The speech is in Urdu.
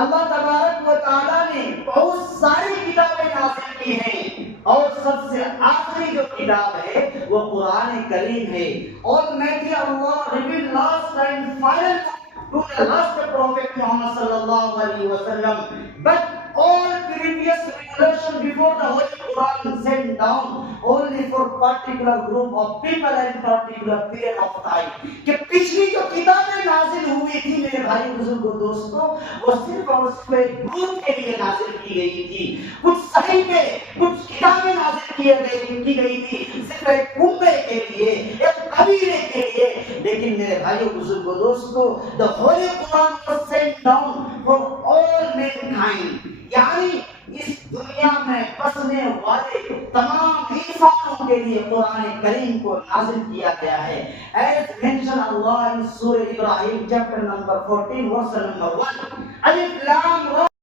اللہ تبارک و تعالیٰ نے بہت ساری کتابیں نازل کی ہیں، اور سب سے آخری جو کتاب ہے وہ قرآن کریم ہے. Almighty Allah revealed last and final to the last prophet Muhammad sallallahu alaihi wasallam, but all previous revelation before the Holy Quran sent down only for particular group of people and particular period of time. کہ پچھلی جو کتابیں نازل ہوئی تھی میرے بھائی بزرگوں دوستوں، وہ صرف اور صرف ایک گروپ کے لیے نازل کی گئی تھی. کچھ صحیفے، کچھ کتابیں نازل کی گئی تھی صرف ایک کنبے کے لیے، ایک قبیلے کے لیے. لیکن میرے بھائیو بزرگوں دوستوں، the Holy Quran was sent down for all mankind، یعنی اس دنیا میں بسنے والے تمام انسانوں کے لیے قرآن کریم کو نازل کیا گیا ہے. As mentioned Allah in Surah Ibrahim chapter number 14 verse number 1.